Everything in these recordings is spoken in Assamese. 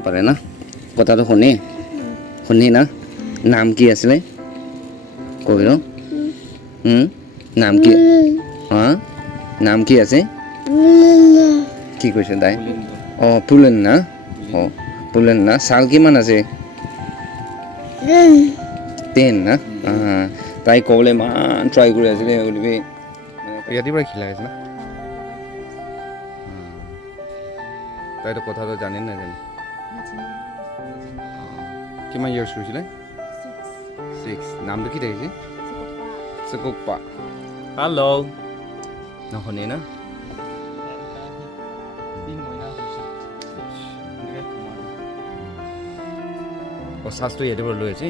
নাপাৰে না কথাটো শুনি না নাম কি আছিলে কৈ ৰ নাম কি হা নাম কি আছে কি কৈছে তাই পুলেন না পুলেন না চাল কিমান আছে 10 না তাই ক'বলৈ ইমান ট্ৰাই কৰি আছিলে গতিকে ইয়াতে পৰা খিলাই আছে না তাইতো কথাটো জানে নাজানে কিমান ইয়াৰ্ছ হৈছিলে 6 নামটো কি থাকিছে চকুপ্পা হেল্ল' নশুনে না শ্বাসটো ইয়াতে পৰা লৈ আছে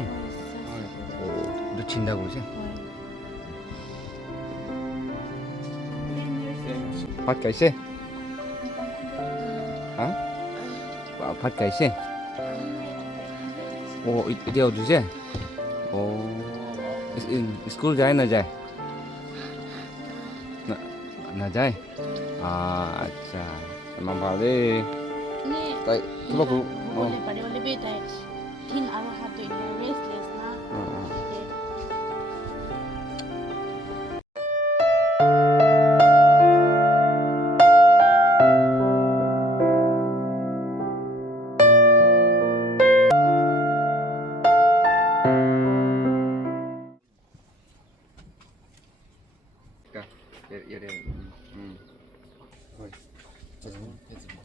এইটো চিন্তা কৰিছে ভাত খাইছে হা ভাত খাইছে এতিয়া উঠিছে স্কুল যায় নাযায় নাযায় আচ্ছা ইমান ভাল দেই তাই কিবা কৰো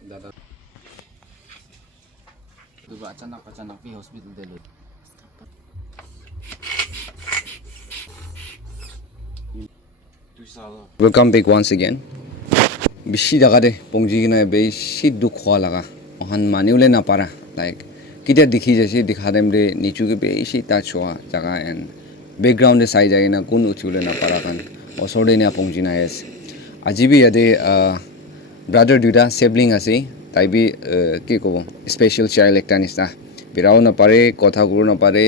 दादा दुबा अचानक भी hospital they low Welcome back once again. Bishi daga de pongji na bishi dukh hua laga. Ohan maniule na para like kita dikhi jaise dikha dem de nichu ke bishi touch hua jaga and background de sai jai na kun uchule na para kan osode na pongji na yes. Ajibi yade brother duda sibling ase tai bi ki kobo special child ekta nista birao na pare kotha guru na pare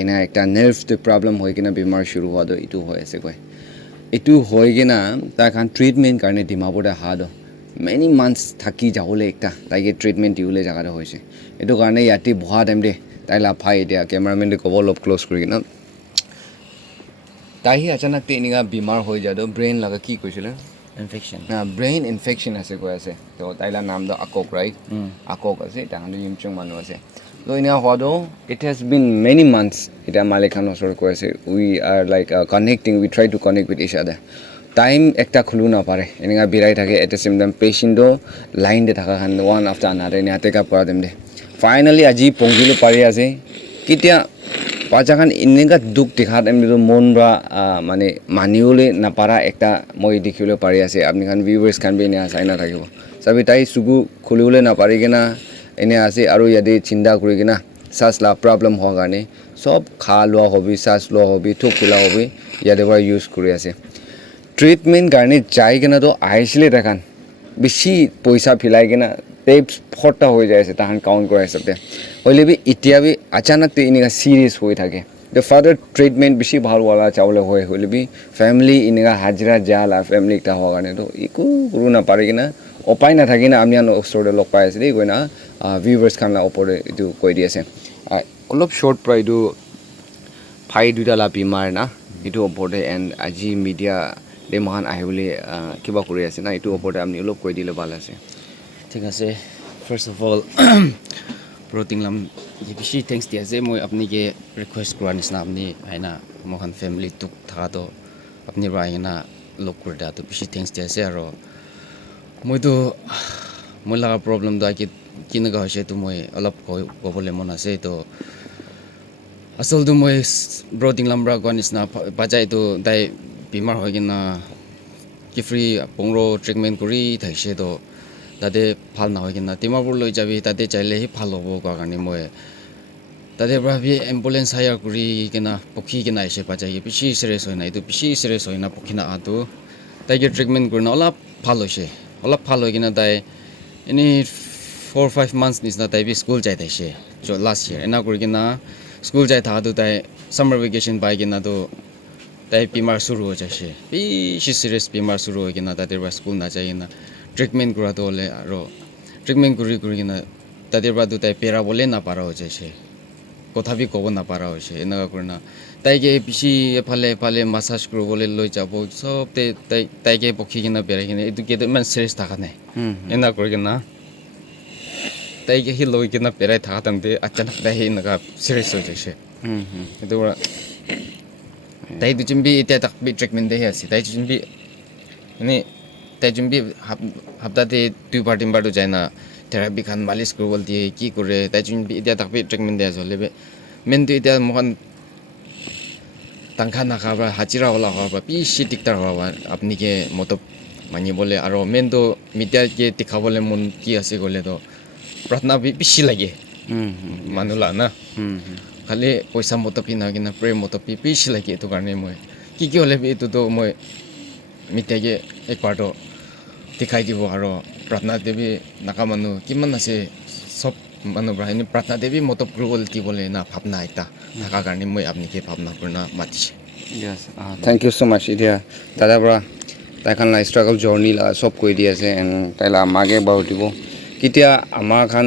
ena ekta nerve de problem hoi kina bimar shuru hua do itu hoy ase koi itu hoy kina ta khan treatment karne dimapur da ha do many months thaki jahole ekta tai ge treatment diule jaga da hoise etu karne yati bha time de tai la phai dia cameraman de kobo lob close kori kina tai hi achanak te eniga bimar hoi jado brain laga ki koisile infection brain infection ase koi ase to taila naam do akok right akok ase ta handu yimchung manu ase so ina hodo it has been many months ita malekan osor koi ase we are like connecting we try to connect with each other time ekta khulu na pare eninga birai thake at the same time patient do line de thaka khan one after another ne ate ka pora dem de finally aji pongjilu pari ase kitia pajakan inenga duk dikha dem do mon ra mane maniule na para ekta moi dikhule pari ase apni khan viewers khan be ne asai na thakibo sabi tai sugu khulule na pari kena ene ase aru yade chinda kuri kena sas la problem ho garne sob kha lo hobi sas lo hobi thuk khula hobi yade ba use kuri ase treatment garne jai kena to aisile rakhan bishi poisa philai kena tapes phota hoi jai ase tahan count kora sabte hoile bi itia bi achanak te iniga serious hoi thake the further treatment bishi bhal wala chawle hoy hoile bi family iniga hajra jala family ta ho garne to iku guru na pare kena opai na thakina amni an osore lok pai ase dei goina viewers khan la opore itu koi di ase olop short pra itu phai duita la bimar na itu opore and aji media de mahan ahibole kiba kori ase na itu opore amni olop koi dile bal ase ঠিক আছে ফার্স্ট অফ অল প্রোটিংলাম বেশি থ্যাঙ্কস দিয়া যে মই আপনি কে রিকোয়েস্ট করা নিসনা আপনি আইনা মহান ফ্যামিলি তুক থাকা তো আপনি রাইনা লোক করে দা তো বেশি থ্যাঙ্কস দিয়া আছে আর মই তো মই লাগা প্রবলেম দা কি কিনগা হইছে তো মই অলপ কবলে মন আছে তো আসল তো মই ব্রোটিংলাম রা গা নিসনা বাজাই তো দাই বিমার হই কিনা কি ফ্রি পংরো ট্রিটমেন্ট করি থাইছে তো তাতে ভাল নহয় কিনা ডিমাপুৰ লৈ যাবি তাতে চাইলেহি ভাল হ'ব কোৱা কাৰণে মই তাতে ভাবি এম্বুলেন্স হায়াৰ কৰি কিনা পক্ষী কিনা আহিছে পাজাই বেছি চিৰিয়াছ হয় না এইটো বেছি চিৰিয়াছ হয় না পক্ষী না আটো তাইকে ট্ৰিটমেণ্ট কৰি না অলপ ভাল হৈছে অলপ ভাল হৈ কিনা তাই এনেই 4-5 মান্থছ নিচিনা তাই বি স্কুল যাই থাকিছে লাষ্ট ইয়াৰ এনা কৰি কিনা স্কুল যাই থাকাটো তাই ছামাৰ ভেকেশ্যন পাই কিনাতো তাই বেমাৰ শুৰু হৈ যাইছে বেছি চিৰিয়াছ বেমাৰ শুৰু হৈ কিনা তাতে স্কুল নাযায় কিনা ট্ৰিটমেণ্ট কৰাটো হ'লে আৰু ট্ৰিটমেণ্ট কৰি কিনা তাদেৰ পৰা দুটাই পেৰাবলে নাপাৰা হৈ যাইছে কথাবি ক'ব নাপাৰা হৈছে এনেকুৱা কৰি না তাইকে পিছি এফালে এফালে মাছাজ কৰিবলৈ লৈ যাব চব তাইকে পক্ষী কিনা পেৰাই কিনে এইটো কেইটামান চিৰিয়াছ থকা নাই এনেকুৱা কৰি কিনা তাইকে সি লৈ কিনা পেৰাই থকা টাইমতে আচানক তাই সেই এনেকুৱা চিৰিয়াছ হৈ যাইছে সেইটো পৰা তাই দুজনবি এতিয়া তাক বি ট্ৰিটমেণ্টহে আছে তাই যোনবি এনেই তাই যোনবি সপ্তাহতে 2 বাৰ 3 বাৰটো যায় না থেৰাপি খান মালিচ কৰিবলৈ দিয়ে কি কৰে তাই যোনবি এতিয়া তাক বি ট্ৰিটমেণ্ট দিয়া হ'লে মেইনটো এতিয়া মোখন টাংখা নাখাবা হাজিৰা ওলা হোৱা পিছি দিগদাৰ হোৱা আপুনিকে মতব মানিবলৈ আৰু মেইনটো মিডিয়াকে দেখাবলৈ মন কি আছে ক'লেতো প্ৰাৰ্থনা বেছি লাগে মানুহ লা না খালি পইচা মতপি নহয় কিনা প্ৰেম মতপি বেছি লাগে এইটো কাৰণে মই কি হ'লে এইটোতো মই মিডিয়াকে একবাৰতো দেখাই দিব আৰু প্ৰাৰ্থনা দেৱী নাকা মানুহ কিমান আছে চব মানুহ এনে প্ৰাৰ্থনা দেৱী মতব কৰিবলৈ দিবলৈ না ভাৱনা এটা থাকাৰ কাৰণে মই আপুনিকে ভাৱনা কৰি না মাতিছে থেংক ইউ ছ' মাছ এতিয়া দাদাৰ পৰা তাইখন ষ্ট্ৰাগল জাৰ্ণি চব কৈ দি আছে এণ্ড তাইলা আমাকে বাৰু দিব কেতিয়া আমাৰ খান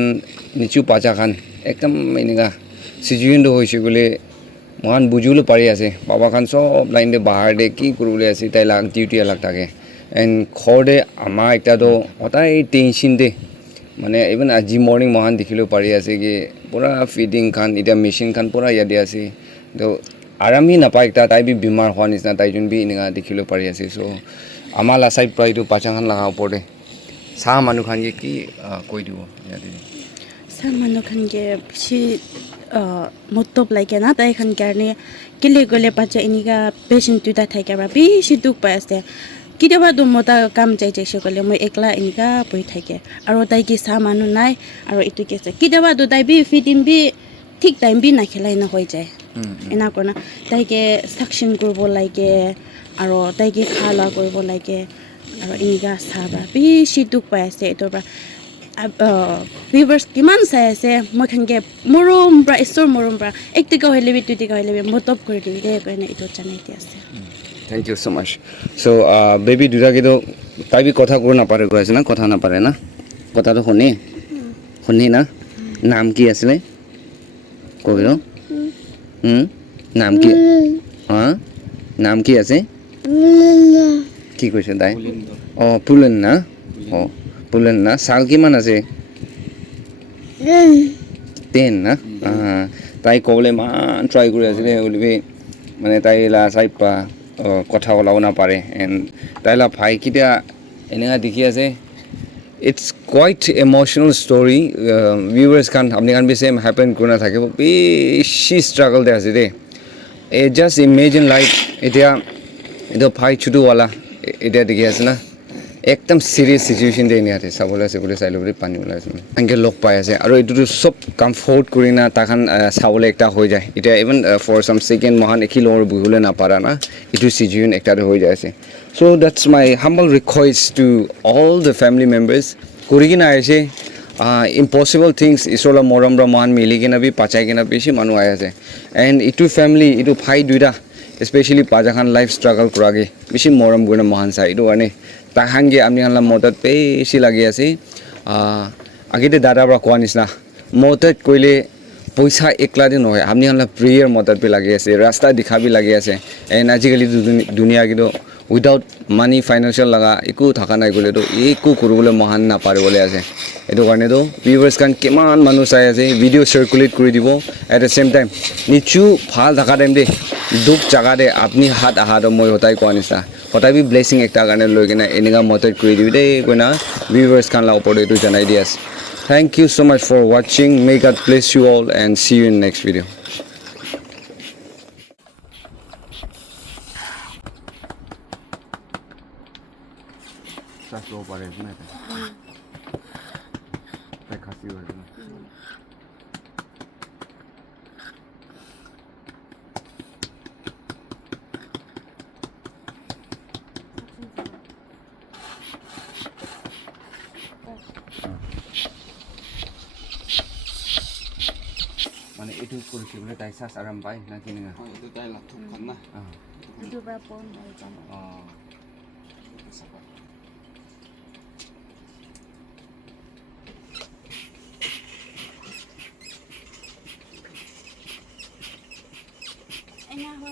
নিচু পাচা খান একদম এনেকুৱা চিজুৱেণ্টটো হৈছে বুলি মহান বুজিবলৈ পাৰি আছে বাবা খান চব লাইন দে বাহাৰ দে কি কৰিবলৈ আছে তাই লাগ ডিউটি লাগ থাকে এণ্ড ঘৰতে আমাৰ এতিয়াতো সদায় টেনশ্যন দে মানে ইভেন আজি মৰ্ণিং মহান দেখিলেও পাৰি আছে কি পূৰা ফিডিং খান এতিয়া মেচিন খান পূৰা ইয়াতে আছে তো আৰামি নাপায় এতিয়া তাই বি বেমাৰ হোৱা নিচিনা তাই যোন বি এনেকুৱা দেখিলেও পাৰি আছে চ' আমাৰ লাচাইত পৰা এইটো পাচা খান লগা ওপৰতে চাহ মানুহ খানকে কি কৈ দিব ইয়াতে চাহ মানুহ খানকে বেছি মতব লাগে না তাই খান কাৰণে কেলে গ'লে পাচা এনেকুৱা পেচেণ্ট দুটা থাকে বা বেছি দুখ পাই আছে কেতিয়াবাতো মতা কাম যাইছে গ'লে মই একলা এনেকুৱা বহি থাকে আৰু তাইকে চাহ মানুহ নাই আৰু এইটো কি আছে কেতিয়াবাতো তাই বি ফিটিং বি ঠিক টাইম বি নাখেলাই না হৈ যায় এনেকুৱা না তাইকে চাকচন কৰিব লাগে আৰু তাইকে খোৱা লোৱা কৰিব লাগে আৰু এনেকুৱা চাহ বা বেছি দুখ পাই আছে এইটোৰ পৰা ভিউৱাৰ্ছ কিমান চাই আছে মই খানকে মৰম পৰা ঈশ্বৰ মৰম পৰা 1 টকা হ'লে বি 2 টকা হ'লে বি মতব কৰি দিবি দে কাৰণে এইটো জানাই দি আছে থেংক ইউ ছ' মাছ চ' বেবী দুটাকেতো তাই বি কথা ক'ব নাপাৰে কৈ আছে না কথা নাপাৰে না কথাটো শুনি না নাম কি আছিলে কৈ ৰ নাম কি নাম কি আছে কি কৈছে তাই অঁ পুলেন না অঁ পুলেন না চাল কিমান আছে 10 না তাই ক'বলৈ ইমান ট্ৰাই কৰি আছিলে বুলিবি মানে তাই চাই পা কথা ওলাব নাপাৰে এণ্ড তাইলা ভাই কেতিয়া এনেকুৱা দেখি আছে it's quite emotional story viewers খান আপুনি খান বেছি হেপেন কৰি নাথাকিব বেছি ষ্ট্ৰাগল দে আছে দেই জাষ্ট ইমেজিন লাইক এতিয়া এইটো ভাই ছুটুৱালা এতিয়া দেখি আছে না একদম চিৰিয়াছ চিটুৱেশ্যন দে ইয়াতে চাবলৈ আছে বুলি চাই ল'বলৈ পানী ওলাই আছে এনেকৈ লগ পাই আছে আৰু এইটোতো চব কমফৰ্ট কৰি না তাখান চাবলৈ একটা হৈ যায় এতিয়া ইভেন ফৰ চাম ছেকেণ্ড মহান একি লগৰ বহিবলৈ নাপাৰা না এইটো চিটুৱেশ্যন একটাতে হৈ যায় আছে so' that's my humble request to all the family members কৰি কিনে আহিছে ইম্পচিবল থিংছ ঈশ্বৰৰ মৰম মহান মিলি কিনে বি পাচাই কিনে বেছি মানুহ আহি আছে এণ্ড এইটো ফেমিলি এইটো ভাই দুইটা স্পেচিয়েলি পাজাখান লাইফ ষ্ট্ৰাগল কৰাগে বেছি মৰম কৰি মহান চাই এইটো কাৰণে তাহাংগে আমি আনলা মদত বেছি লাগি আছে আগেতে দাদাৰ পৰা কোৱা নিচিনা মদত কৰিলে পইচা একলা দি নহয় আপুনি আনলা প্ৰেয়াৰ মদত বি লাগি আছে ৰাস্তা দেখা বি লাগি আছে এণ্ড আজিকালি দুনিয়া কিন্তু উইদাউট মানি ফাইনেন্সিয়েল লগা একো থকা নাই গ'লেতো একো কৰিবলৈ মহান নাপাৰিবলৈ আছে এইটো কাৰণেতো ভিউৱাৰ্ছ খান কিমান মানুহ চাই আছে ভিডিঅ' চাৰ্কুলেট কৰি দিব এট দ্য ছেইম টাইম নিচু ভাল থকা টাইম দেই দুখ জাগা দে আপুনি হাত আহাটো মই সদায় কোৱা নিচিনা সদায় বি ব্লেছিং একটা কাৰণে লৈ কিনে এনেকুৱা মদত কৰি দিবি দেই কইনা ভিউৱাৰ্ছ খান ওপৰত এইটো জনাই দি আছে thank you so' much for ৱাচিং may God bless you all and see you in next video' মানে এইটো কৰিছে বোলে তাই চাচ আৰাম পায় না কেনেকুৱা এইটো তাই লাথুক খান না এইটোৰ পৰা পন হৈ যাম এনা